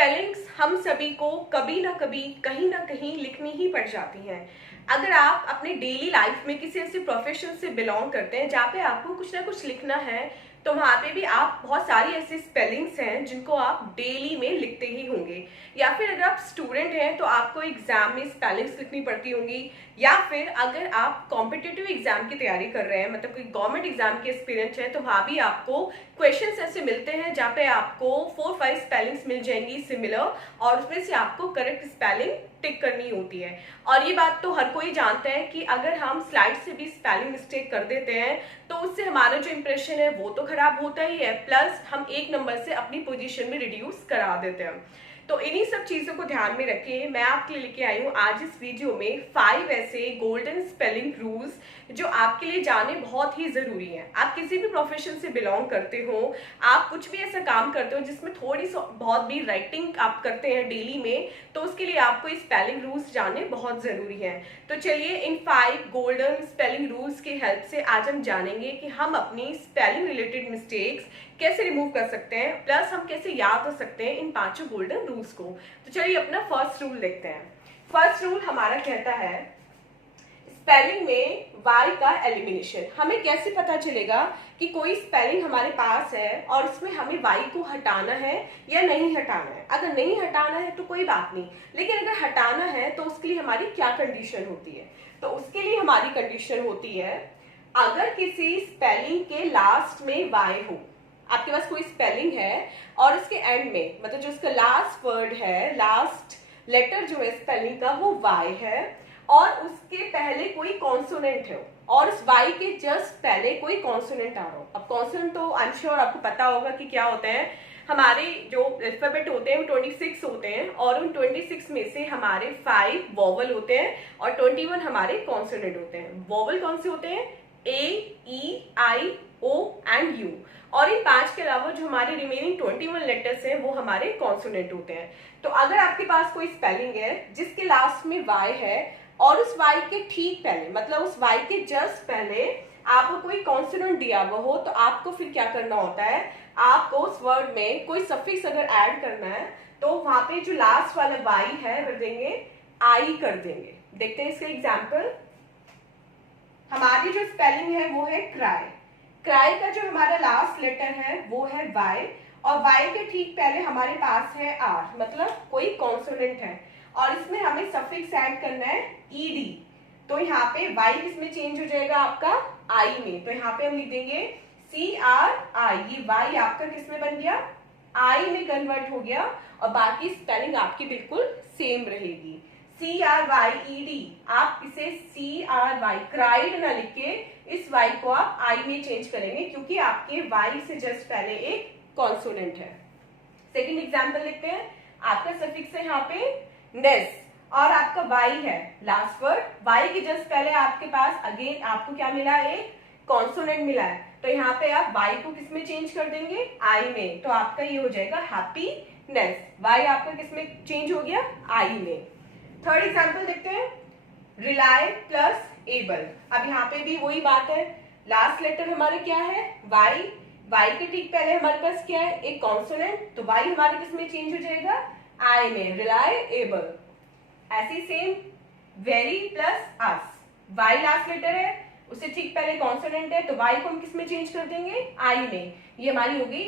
Spellings हम सभी को कभी ना कहीं लिखनी ही पड़ जाती हैं। अगर आप अपने डेली लाइफ में किसी ऐसे प्रोफेशन से बिलोंग करते हैं जहाँ पे आपको कुछ ना कुछ लिखना है, तो वहाँ पे भी आप बहुत सारी ऐसी स्पेलिंग्स हैं जिनको आप डेली में लिखते ही होंगे। या फिर अगर आप स्टूडेंट हैं तो आपको एग्जाम में स्पेलिंग्स लिखनी पड़ती होंगी, या फिर अगर आप कॉम्पिटिटिव एग्जाम की तैयारी कर रहे हैं, मतलब कोई गवर्नमेंट एग्जाम के एस्पिरेंट है, तो वहाँ भी आपको क्वेश्चंस ऐसे मिलते हैं जहाँ पे आपको 4-5 स्पेलिंग्स मिल जाएंगी सिमिलर, और उसमें से आपको करेक्ट स्पेलिंग टिक करनी होती है। और ये बात तो हर कोई जानता है कि अगर हम स्लाइड से भी स्पेलिंग मिस्टेक कर देते हैं तो उससे हमारा जो इंप्रेशन है वो तो खराब होता ही है, प्लस हम 1 नंबर से अपनी पोजीशन में रिड्यूस करा देते हैं। तो इन्हीं सब चीजों को ध्यान में रखिए मैं आपके लिए लेके आई हूँ आज इस वीडियो में 5 ऐसे गोल्डन स्पेलिंग रूल्स जो आपके लिए जाने बहुत ही जरूरी हैं। आप किसी भी प्रोफेशन से बिलोंग करते हो, आप कुछ भी ऐसा काम करते हो जिसमें थोड़ी सी बहुत भी राइटिंग आप करते हैं डेली में, तो उसके लिए आपको स्पेलिंग रूल्स जानने बहुत जरूरी है। तो चलिए इन 5 गोल्डन स्पेलिंग रूल्स की हेल्प से आज हम जानेंगे कि हम अपनी स्पेलिंग रिलेटेड मिस्टेक्स कैसे रिमूव कर सकते हैं, प्लस हम कैसे याद कर सकते हैं इन 5 गोल्डन रूल्स को। तो चलिए अपना फर्स्ट रूल देखते हैं। फर्स्ट रूल हमारा कहता है स्पेलिंग में y का एलिमिनेशन। हमें कैसे पता चलेगा कि कोई स्पेलिंग हमारे पास है और इसमें हमें y को हटाना है या नहीं हटाना है। अगर नहीं हटाना है तो कोई बात नहीं, लेकिन अगर हटाना है तो उसके लिए हमारी क्या कंडीशन होती है? तो उसके लिए हमारी कंडीशन होती है अगर किसी स्पेलिंग के लास्ट में y हो। आपके पास कोई स्पेलिंग है और उसके एंड में, मतलब जो उसका लास्ट वर्ड है, लास्ट लेटर जो है स्पेलिंग का वो y है, और उसके पहले कोई कॉन्सोनेंट है और उस y के जस्ट पहले कोई कॉन्सोनेंट आ रहा हो। अब कॉन्सोनेंट तो आई एम श्योर आपको पता होगा कि क्या होते हैं। हमारे जो अल्फाबेट होते हैं वो 26 होते हैं, और उन 26 में से हमारे 5 वोवल होते हैं और 21 हमारे कॉन्सोनेंट होते हैं। वोवल कौन से होते हैं? A, E, I, O and U। और इन 5 के अलावा जो हमारे रिमेनिंग 21 लेटर्स हैं वो हमारे कॉन्सोनेंट होते हैं। तो अगर आपके पास कोई स्पेलिंग है जिसके लास्ट में y है और उस y के ठीक पहले, मतलब उस y के जस्ट पहले आपको कोई कॉन्सोनेंट दिया हुआ हो, तो आपको फिर क्या करना होता है? आपको उस वर्ड में कोई सफिक्स अगर ऐड करना है तो वहां पे जो लास्ट वाला y है कर देंगे I कर देंगे। देखते हैं इसका एग्जाम्पल। हमारी जो स्पेलिंग है वो है क्राई। क्राई का जो हमारा लास्ट लेटर है वो है y, और y के ठीक पहले हमारे पास है r, मतलब कोई कॉन्सोनेंट है, और इसमें हमें सफिक्स ऐड करना है ed। तो यहाँ पे y किसमें चेंज हो जाएगा? आपका I में। तो यहाँ पे हम लिख देंगे CRI। ये y आपका किसमें बन गया? I में कन्वर्ट हो गया, और बाकी स्पेलिंग आपकी बिल्कुल सेम रहेगी। CRYED, आप इसे CRY क्राइड ना लिख के इस y को आप I में चेंज करेंगे, क्योंकि आपके y से जस्ट पहले एक कॉन्सोनेंट है। सेकंड एग्जांपल लिखते हैं। आपका सफिक्स है यहाँ पे नेस, और आपका y है लास्ट वर्ड। y के जस्ट पहले आपके पास अगेन आपको क्या मिला? एक कॉन्सोनेंट मिला है। तो यहाँ पे आप y को किसमें चेंज कर देंगे? I में। तो आपका ये हो जाएगा हैप्पीनेस। y आपका किसमें चेंज हो गया? I में। थर्ड एग्जाम्पल देखते हैं। Rely plus able. अब यहाँ पे भी वही बात है, लास्ट लेटर हमारे क्या है? y। y के ठीक पहले हमारे पास क्या है? एक कॉन्सोनेंट। तो y हमारे किसमें चेंज हो जाएगा? I में। Rely able. ऐसी सेम वेरी प्लस अस। y लास्ट लेटर है, उससे ठीक पहले कॉन्सोनेंट है, तो y को हम किसमें चेंज कर देंगे? I में। ये हमारी होगी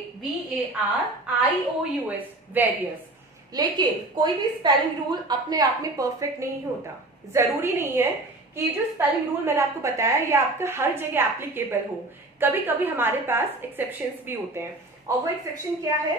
VARIOUS, वेरियस। लेकिन कोई भी स्पेलिंग रूल अपने आप में परफेक्ट नहीं होता। जरूरी नहीं है कि जो स्पेलिंग रूल मैंने आपको बताया ये आपका हर जगह एप्लीकेबल हो। कभी कभी हमारे पास एक्सेप्शंस भी होते हैं, और वो एक्सेप्शन क्या है?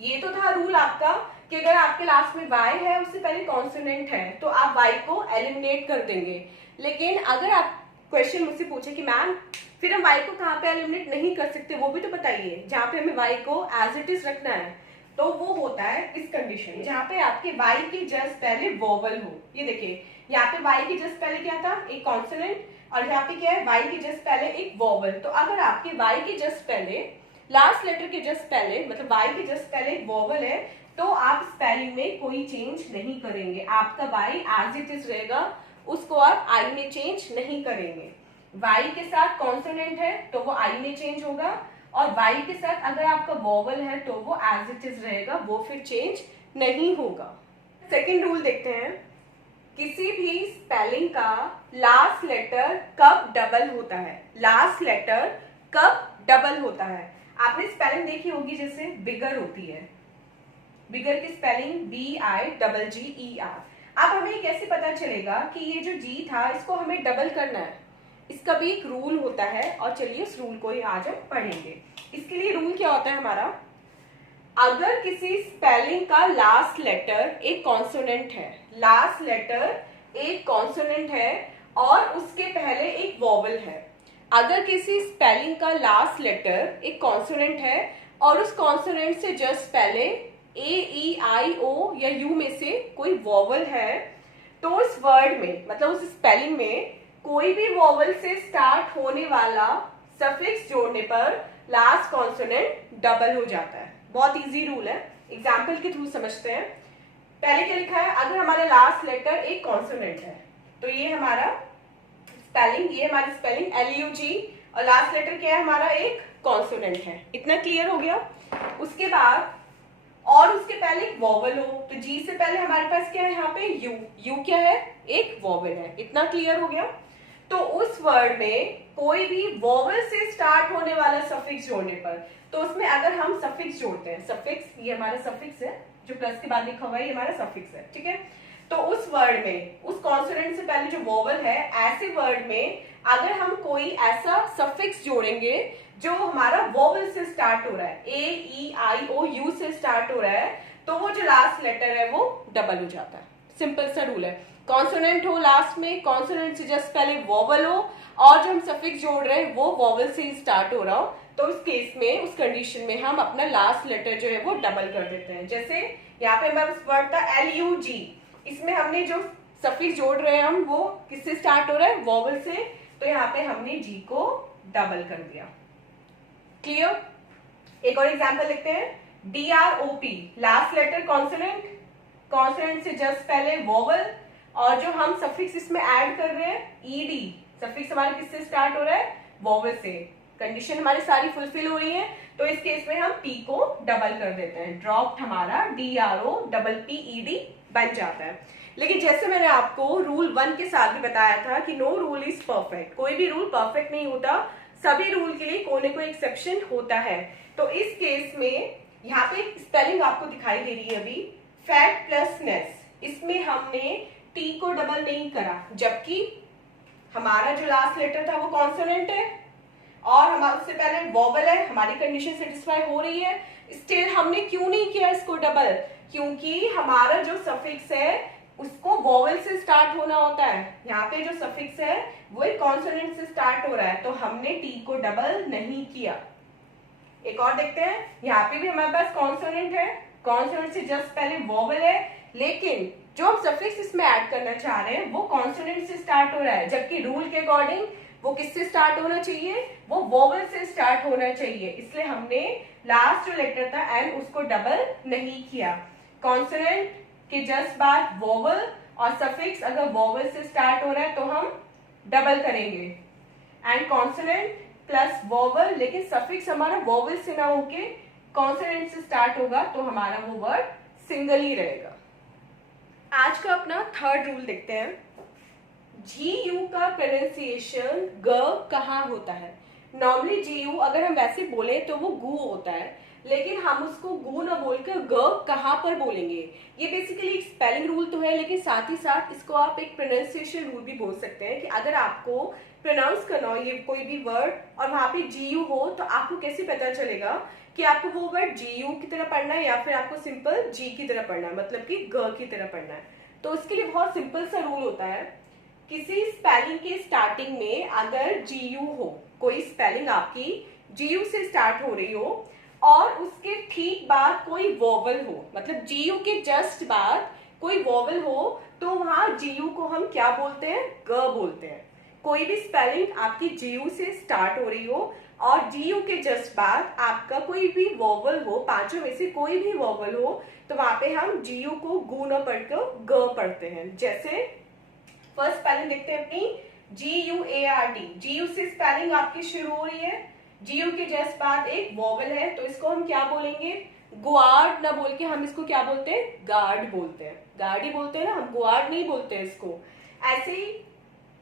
ये तो था रूल आपका कि अगर आपके लास्ट में y है उससे पहले कॉन्सोनेंट है तो आप y को एलिमिनेट कर देंगे। लेकिन अगर आप क्वेश्चन मुझसे पूछे कि मैम फिर हम y को कहाँ पे एलिमिनेट नहीं कर सकते, वो भी तो बताइए। जहाँ पे हमें y को एज इट इज रखना है, तो वो होता है इस कंडीशन जहाँ पे आपके y के जस्ट पहले वोवल हो। ये देखिए यहाँ पे y के जस्ट पहले क्या था? एक कॉन्सोनेंट, और यहाँ पे क्या है? y के जस्ट पहले एक वोवल। तो अगर आपके y के जस्ट पहले लास्ट लेटर के जस्ट पहले, मतलब y के जस्ट पहले एक वोवल है, तो आप स्पेलिंग में कोई चेंज नहीं करेंगे। आपका y एज इट इज रहेगा, उसको आप I में चेंज नहीं करेंगे। y के साथ कॉन्सोनेंट है तो वो I में चेंज होगा, और वाई के साथ अगर आपका वॉवल है तो वो एज इट इज रहेगा, वो फिर चेंज नहीं होगा। सेकेंड रूल देखते हैं, किसी भी स्पेलिंग का लास्ट लेटर कब डबल होता है। लास्ट लेटर कब डबल होता है? आपने स्पेलिंग देखी होगी, जैसे बिगर होती है, बिगर की स्पेलिंग BIGGER। अब हमें कैसे पता चलेगा कि ये जो जी था इसको हमें डबल करना है? इसका भी एक रूल होता है, और चलिए उस रूल को ही आज हम पढ़ेंगे। इसके लिए रूल क्या होता है हमारा, अगर किसी स्पेलिंग का लास्ट लेटर एक कॉन्सोनेंट है, लास्ट लेटर एक कॉन्सोनेंट है और उसके पहले एक वॉवल है, अगर किसी स्पेलिंग का लास्ट लेटर एक कॉन्सोनेंट है और उस कॉन्सोनेंट से जस्ट पहले AEIO या U में से कोई वॉवल है, तो उस वर्ड में, मतलब उस स्पेलिंग में कोई भी वॉवल से स्टार्ट होने वाला सफिक्स जोड़ने पर लास्ट कॉन्सोनेंट डबल हो जाता है। बहुत इजी रूल है, एग्जाम्पल के थ्रू समझते हैं। पहले क्या लिखा है, अगर हमारा लास्ट लेटर एक कॉन्सोनेंट है तो ये हमारा स्पेलिंग, ये हमारी स्पेलिंग LUG, और लास्ट लेटर क्या है हमारा, एक कॉन्सोनेंट है। इतना क्लियर हो गया। उसके बाद और उसके पहले एक वॉवल हो, तो जी से पहले हमारे पास क्या है यहाँ पे यू क्या है, एक वॉवल है। इतना क्लियर हो गया। तो उस वर्ड में कोई भी वॉवल से स्टार्ट होने वाला सफिक्स जोड़ने पर, तो उसमें अगर हम सफिक्स जोड़ते हैं, सफिक्स ये हमारा सफिक्स है, जो प्लस के बाद लिखा हुआ है ये हमारा सफिक्स है, ठीक है। तो उस वर्ड में उस कॉन्सोनेंट से पहले जो वॉवल है, ऐसे वर्ड में अगर हम कोई ऐसा सफिक्स जोड़ेंगे जो हमारा वॉवल से स्टार्ट हो रहा है, AEIOU से स्टार्ट हो रहा है, तो वो जो लास्ट लेटर है वो डबल हो जाता है। सिंपल सा रूल है। कॉन्सोनेंट हो लास्ट में, कॉन्सोनेंट से जस्ट पहले वॉवल हो, और जो हम सफिक्स जोड़ रहे हैं वो वॉवल से ही स्टार्ट हो रहा हो, तो उस केस में, उस कंडीशन में हम अपना लास्ट लेटर जो है वो डबल कर देते हैं। जैसे यहाँ पे हमारा वर्ड था LUG, इसमें हमने जो सफिक्स जोड़ रहे हैं हम, वो किससे स्टार्ट हो रहा है, वॉवल से, तो यहाँ पे हमने जी को डबल कर दिया। क्लियर? एक और एग्जांपल देखते हैं, DROP, last letter consonant, consonant से जस्ट पहले वॉवल, और जो हम सफिक्स इसमें ऐड कर रहे हैं ED, सफिक्स हमारे किससे स्टार्ट हो रहा है, वॉवल से। कंडीशन हमारी सारी फुलफिल हो रही है, तो इस केस में हम P को डबल कर देते हैं। ड्रॉप्ड हमारा DROPPED बन जाता है। लेकिन जैसे मैंने आपको रूल 1 के साथ भी बताया था कि नो रूल इज परफेक्ट, कोई भी रूल परफेक्ट नहीं होता, सभी रूल के लिए कोई ना कोई एक्सेप्शन होता है। तो इस केस में यहाँ पे स्पेलिंग आपको दिखाई दे रही है अभी, फैट प्लस नेस, इसमें हमने टी को डबल नहीं करा, जबकि हमारा जो लास्ट लेटर था वो कॉन्सोनेंट है और हमारे उससे पहले वॉवल है, हमारी कंडीशन सेटिस्फाई हो रही है, स्टिल हमने क्यों नहीं किया इसको डबल, क्योंकि हमारा जो सफिक्स है उसको वॉवल से स्टार्ट होना होता है। यहाँ पे जो सफिक्स है वो एक कॉन्सोनेंट से स्टार्ट हो रहा है, तो हमने टी को डबल नहीं किया। एक और देखते हैं, यहाँ पे भी हमारे पास कॉन्सोनेंट है, कॉन्सोनेंट से जस्ट पहले वॉवल है, लेकिन जो हम सफिक्स इसमें ऐड करना चाह रहे हैं वो कॉन्सोनेंट से स्टार्ट हो रहा है, जबकि रूल के अकॉर्डिंग वो किससे स्टार्ट होना चाहिए, वो वॉवल से स्टार्ट होना चाहिए। इसलिए हमने लास्ट जो लेटर था एन, उसको डबल नहीं किया। कॉन्सोनेंट के जस्ट बाद वॉवल, और सफिक्स अगर वॉवल से स्टार्ट हो रहा है तो हम डबल करेंगे। एंड कॉन्सोनेंट प्लस वॉवल, लेकिन सफिक्स हमारा वॉवल से ना होके कॉन्सोनेंट से स्टार्ट होगा, तो हमारा वो वर्ड सिंगल ही रहेगा। आज का अपना थर्ड रूल देखते हैं। GU का प्रोनाउंसिएशन ग कहाँ होता है। नॉर्मली GU अगर हम वैसे बोले तो वो गु होता है, लेकिन हम उसको गु ना बोलकर ग कहाँ पर बोलेंगे। ये बेसिकली एक स्पेलिंग रूल तो है, लेकिन साथ ही साथ इसको आप एक प्रोनाउंसिएशन रूल भी बोल सकते हैं कि अगर आपको प्रोनाउंस करना हो ये कोई भी वर्ड और वहां पे GU हो, तो आपको कैसे पता चलेगा कि आपको वो वर्ड GU की तरह पढ़ना है या फिर आपको सिंपल G की तरह पढ़ना है, मतलब कि ग की तरह पढ़ना है। तो उसके लिए बहुत सिंपल सा रूल होता है, किसी स्पेलिंग के स्टार्टिंग में अगर GU हो, कोई स्पेलिंग आपकी GU से स्टार्ट हो रही हो और उसके ठीक बाद कोई वॉवल हो, मतलब GU के जस्ट बाद कोई वॉवल हो, तो वहां GU को हम क्या बोलते हैं, ग बोलते हैं। कोई भी स्पेलिंग आपकी GU से स्टार्ट हो रही हो और GU के जस्ट बाद आपका कोई भी वॉवल हो, पांचों में से कोई भी वॉवल हो, तो वहां पे हम GU को गु न पढ़कर ग पढ़ते हैं। जैसे फर्स्ट स्पेलिंग देखते हैं अपनी GUARD, GU से स्पेलिंग आपकी शुरू हो रही है, जीयू के जस्ट बाद एक वॉवल है, तो इसको हम क्या बोलेंगे? गुआर्ड ना बोल के हम इसको क्या बोलते हैं? गार्ड बोलते हैं। गार्ड ही बोलते हैं ना, हम गुआर्ड नहीं बोलते हैं इसको। ऐसे ही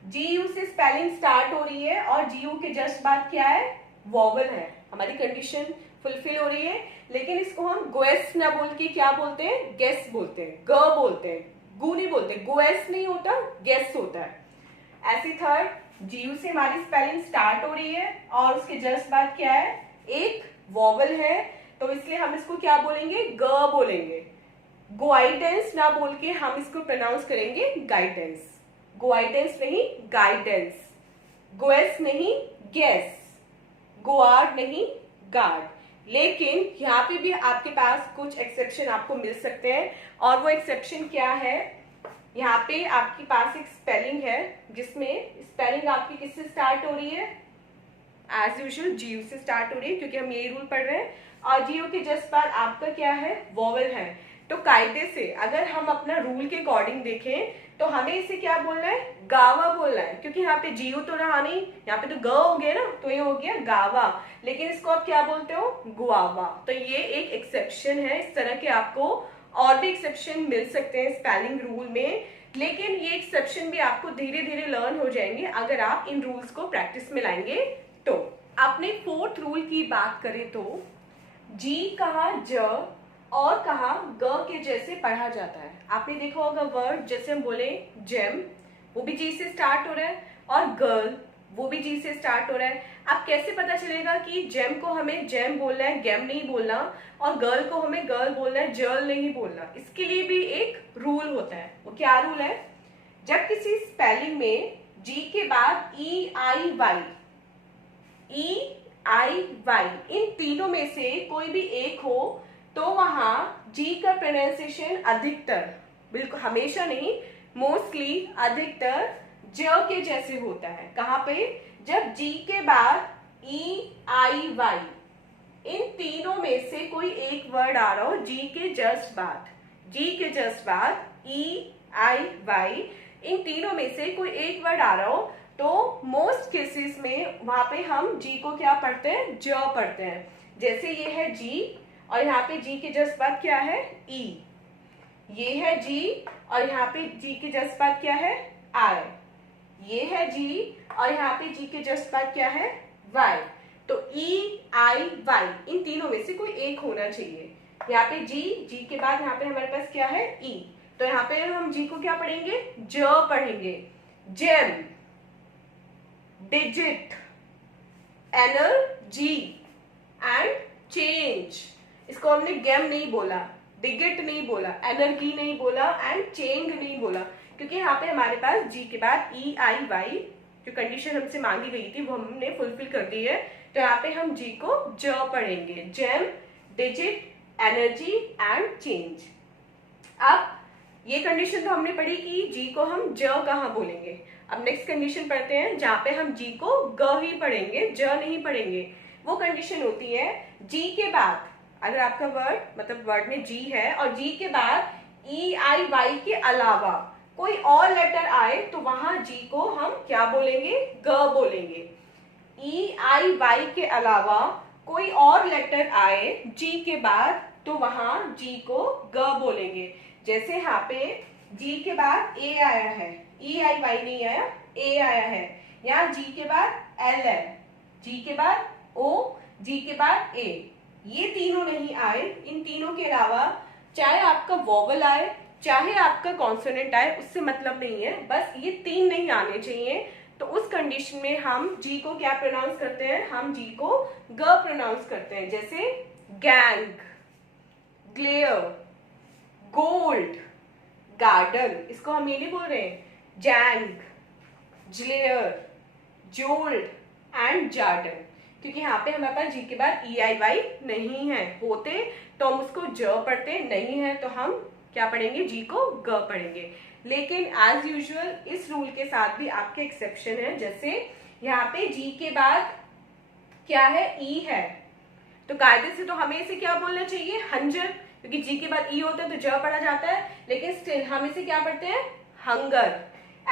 जीयू से स्पेलिंग स्टार्ट हो रही है और जीयू के जस्ट बाद क्या है? वॉवल है। हमारी कंडीशन फुलफिल हो रही है, लेकिन इसको हम गोएस ना बोल के क्या बोलते हैं? गेस बोलते हैं, ग बोलते हैं, गु नहीं बोलते। गोएस नहीं होता, गेस होता है। ऐसी थर्ड जीयू से हमारी स्पेलिंग स्टार्ट हो रही है और उसके जस्ट बाद क्या है? एक वॉवल है, तो इसलिए हम इसको क्या बोलेंगे? ग बोलेंगे। गोआइडेंस ना बोल के हम इसको प्रोनाउंस करेंगे गाइडेंस। गोआइडेंस नहीं, गाइडेंस। गोएस नहीं, गेस। गोआर्ड नहीं, गार्ड। लेकिन यहाँ पे भी आपके पास कुछ एक्सेप्शन आपको मिल सकते हैं, और वो एक्सेप्शन क्या है? यहाँ पे आपके पास एक स्पेलिंग है जिसमें स्पेलिंग आपकी किससे स्टार्ट हो रही है? एज यूजुअल जीयू से स्टार्ट हो रही है, क्योंकि हम ये रूल पढ़ रहे हैं। और जीयू के जस्ट बाद आपका क्या है? वॉवल है। तो कायदे से अगर हम अपना रूल के अकॉर्डिंग देखें तो हमें इसे क्या बोलना है? गावा बोलना है, क्योंकि यहाँ पे जीयू तो रहा नहीं, यहाँ पे तो ग हो गया ना, तो ये हो गया गावा। लेकिन इसको आप क्या बोलते हो? गुआवा। तो ये एक एक्सेप्शन है। इस तरह के आपको और भी एक्सेप्शन मिल सकते हैं स्पेलिंग रूल में, लेकिन ये एक्सेप्शन भी आपको धीरे धीरे लर्न हो जाएंगे अगर आप इन रूल्स को प्रैक्टिस में लाएंगे। तो अपने फोर्थ रूल की बात करें तो जी कहा ज और कहा ग के जैसे पढ़ा जाता है। आपने देखा होगा वर्ड, जैसे हम बोले जेम, वो भी जी से स्टार्ट हो रहा है, और गर्ल वो भी जी से स्टार्ट हो रहा है। अब कैसे पता चलेगा कि जेम को हमें जेम बोलना है, गेम नहीं बोलना, और गर्ल को हमें गर्ल बोलना है, जर्ल नहीं बोलना? इसके लिए भी एक रूल होता है। वो क्या रूल है? जब किसी स्पेलिंग में जी के बाद ई आई वाई इन तीनों में से कोई भी एक हो तो वहां जी का प्रोनाउंसिएशन अधिकतर, बिल्कुल हमेशा नहीं, मोस्टली अधिकतर ज के जैसे होता है। कहाँ पे? जब जी के बाद ई आई वाई इन तीनों में से कोई एक वर्ड आ रहा हो जी के जस्ट बाद ई आई वाई इन तीनों में से कोई एक वर्ड आ रहा हो, तो मोस्ट केसेस में वहां पे हम जी को क्या पढ़ते हैं? ज पढ़ते हैं। जैसे ये है जी और यहाँ पे जी के जस्ट बाद क्या है? ई। ये है जी और यहाँ पे जी के जस्ट बाद क्या है? आई। ये है जी और यहाँ पे जी के जस्ट बाद क्या है? वाई। तो ई आई वाई इन तीनों में से कोई एक होना चाहिए। यहाँ पे जी के बाद यहाँ पे हमारे पास क्या है? ई। तो यहाँ पे हम जी को क्या पढ़ेंगे? ज पढ़ेंगे। Gem, digit, energy and change. इसको हमने गेम नहीं बोला, डिजिट नहीं बोला, एनर्जी नहीं बोला, एंड चेंज नहीं बोला, क्योंकि यहाँ पे हमारे पास जी के बाद ई आई वाई जो कंडीशन हमसे मांगी गई थी वो हमने फुलफिल कर दी है। तो यहाँ पे हम जी को ज पढ़ेंगे। Gem, digit, energy and change. अब ये कंडीशन तो हमने पढ़ी कि जी को हम ज कहाँ बोलेंगे। अब नेक्स्ट कंडीशन पढ़ते हैं जहाँ पे हम जी को ग ही पढ़ेंगे, ज नहीं पढ़ेंगे। वो कंडीशन होती है जी के बाद अगर आपका वर्ड मतलब वर्ड में जी है और जी के बाद ई आई वाई के अलावा कोई और लेटर आए तो वहां जी को हम क्या बोलेंगे? ग बोलेंगे। ई आई वाई के अलावा कोई और लेटर आए जी के बाद तो वहां जी को ग बोलेंगे। जैसे यहाँ पे जी के बाद ए आया है, ई आई वाई नहीं आया, ए आया है। यहाँ जी के बाद एल है, जी के बाद ओ, जी के बाद ए। ये तीनों नहीं आए, इन तीनों के अलावा चाहे आपका वॉवल आए चाहे आपका कॉन्सोनेंट आए उससे मतलब नहीं है, बस ये तीन नहीं आने चाहिए। तो उस कंडीशन में हम जी को क्या प्रोनाउंस करते हैं? हम जी को ग प्रोनाउंस करते हैं। जैसे गैंग, ग्लेयर, गोल्ड, गार्डन। इसको हम ये नहीं बोल रहे हैं जैंग, ज्लेयर, जोल्ड एंड जार्डन, क्योंकि यहाँ पे हमारे पास जी के बाद ई आई वाई नहीं है। होते तो हम उसको ज पढ़ते, नहीं है तो हम क्या पढ़ेंगे? जी को ग पढ़ेंगे। लेकिन एज यूजुअल इस रूल के साथ भी आपके एक्सेप्शन है। जैसे यहाँ पे जी के बाद क्या है? ई है, तो कायदे से तो हमें इसे क्या बोलना चाहिए? हंजर, क्योंकि जी के बाद ई होता है तो ज पढ़ा जाता है, लेकिन स्टिल हम इसे क्या पढ़ते हैं? हंगर।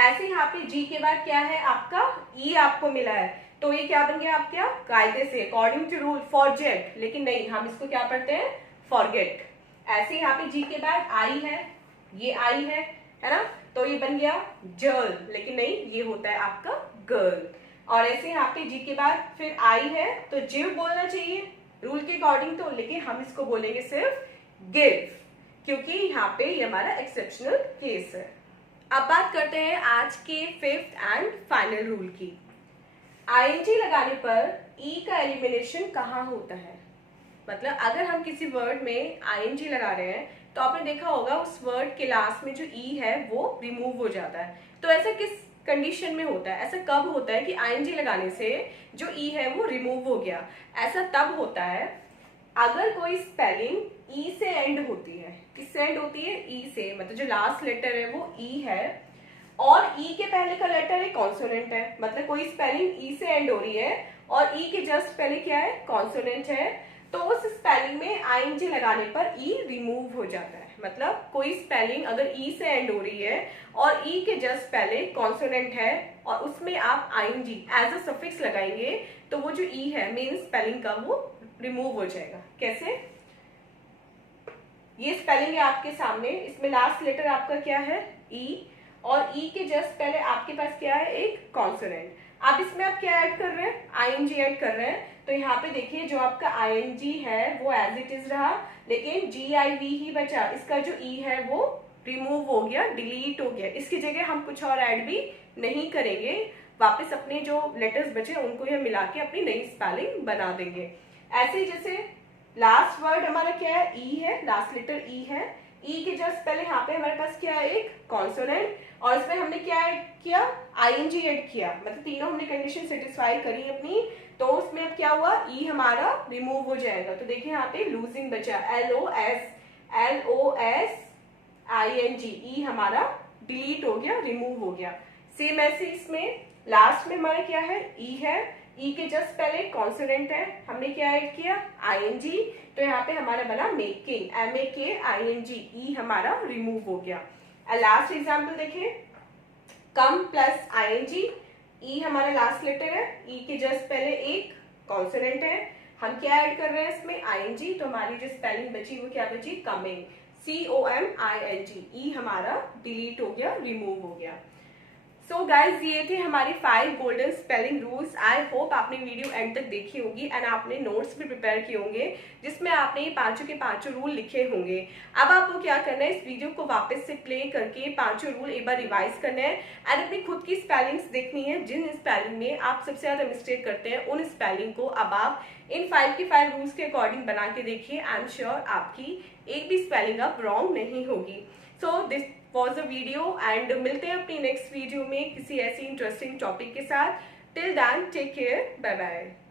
ऐसे यहाँ पे जी के बाद क्या है? आपका ई आपको मिला है, तो ये क्या बन गया आपका, कायदे से, अकॉर्डिंग टू रूल, फॉरजेट, लेकिन नहीं, हम इसको क्या पढ़ते हैं, फॉरगेट। ऐसे यहाँ पे जी के बाद आई है, ये आई है ना, तो ये बन गया जर्ल, लेकिन नहीं, ये होता है आपका गर्ल। और ऐसे यहाँ पे जी के बाद फिर आई है, तो जिव बोलना चाहिए रूल के अकॉर्डिंग तो, लेकिन हम इसको बोलेंगे सिर्फ गिव, क्योंकि यहाँ पे ये हमारा एक्सेप्शनल केस है। अब बात करते हैं आज के फिफ्थ एंड फाइनल रूल की। आईएनजी लगाने पर ई का एलिमिनेशन कहाँ होता है, मतलब अगर हम किसी वर्ड में आईएनजी लगा रहे हैं तो आपने देखा होगा उस वर्ड के लास्ट में जो ई है वो रिमूव हो जाता है। तो ऐसा किस कंडीशन में होता है, ऐसा कब होता है कि आईएनजी लगाने से जो ई है वो रिमूव हो गया? ऐसा तब होता है अगर कोई स्पेलिंग ई से एंड होती है। किससे एंड होती है? ई से, मतलब जो लास्ट लेटर है वो ई है और ई के पहले का लेटर एक कॉन्सोनेंट है, मतलब कोई स्पेलिंग ई से एंड हो रही है और ई के जस्ट पहले क्या है, कॉन्सोनेंट है, तो उस स्पेलिंग में आईएनजी लगाने पर ई रिमूव हो जाता है। मतलब कोई स्पेलिंग अगर ई से एंड हो रही है और ई के जस्ट पहले कॉन्सोनेंट है और उसमें आप आईएनजी एज अ सफिक्स लगाएंगे तो वो जो ई है मेन स्पेलिंग का वो रिमूव हो जाएगा। कैसे? ये स्पेलिंग है आपके सामने, इसमें लास्ट लेटर आपका क्या है, ई, और ई के जस्ट पहले आपके पास क्या है, एक कॉन्सोनेंट। आप इसमें आप क्या ऐड कर रहे हैं, आईएनजी ऐड कर रहे हैं। तो यहाँ पे देखिए जो आपका आईएनजी है वो एज इट इज रहा, लेकिन GIV ही बचा, इसका जो ई है वो रिमूव हो गया, डिलीट हो गया। इसकी जगह हम कुछ और ऐड भी नहीं करेंगे, वापस अपने जो लेटर्स बचे उनको ये मिला के अपनी नई स्पेलिंग बना देंगे। ऐसे जैसे लास्ट वर्ड हमारा क्या है, ई है, लास्ट लेटर ई है, ई के जस्ट पहले यहाँ पे हमारे पास क्या है, एक कॉन्सोनेंट, और इसमें हमने क्या ऐड किया, आईएनजी ऐड किया, मतलब तीनों हमने कंडीशन सेटिस्फाई करी अपनी। तो उसमें अब क्या हुआ, ई हमारा रिमूव हो जाएगा। तो देखिए यहाँ पे लूजिंग बचा, LOSING, ई हमारा डिलीट हो गया, रिमूव हो गया। सेम ऐसे इसमें लास्ट में हमारा क्या है, ई है, ई के जस्ट पहले कॉन्सोनेंट है, हमने क्या ऐड किया, आईएनजी, तो यहाँ पे हमारा बना मेकिंग, MAKING, ई हमारा रिमूव हो गया। लास्ट एग्जाम्पल देखिए, कम प्लस आईएनजी, ई हमारा लास्ट लेटर है, ई के जस्ट पहले एक कॉन्सोनेंट है, हम क्या ऐड कर रहे हैं इसमें, आईएनजी, तो हमारी जो स्पेलिंग बची वो क्या बची, कमिंग, COMING, ई हमारा डिलीट हो गया, रिमूव हो गया। सो गाइज ये थे हमारे 5 golden spelling rules. I hope आपने वीडियो एंड तक देखी होगी एंड आपने नोट्स भी प्रिपेयर किए होंगे जिसमें आपने ये पांचों के पांचों रूल लिखे होंगे। अब आपको क्या करना है, इस वीडियो को वापस से प्ले करके पांचों रूल एक बार रिवाइज करना है एंड अपनी खुद की स्पेलिंग्स देखनी है। जिन स्पेलिंग में आप सबसे ज्यादा मिस्टेक करते हैं उन स्पेलिंग को अब आप इन 5 के 5 रूल्स के अकॉर्डिंग बना के देखिए। आई एम श्योर आपकी एक भी स्पेलिंग अब रॉन्ग नहीं होगी। So this was a video and मिलते हैं अपनी नेक्स्ट वीडियो में किसी ऐसी इंटरेस्टिंग टॉपिक के साथ। Till then take care, bye bye.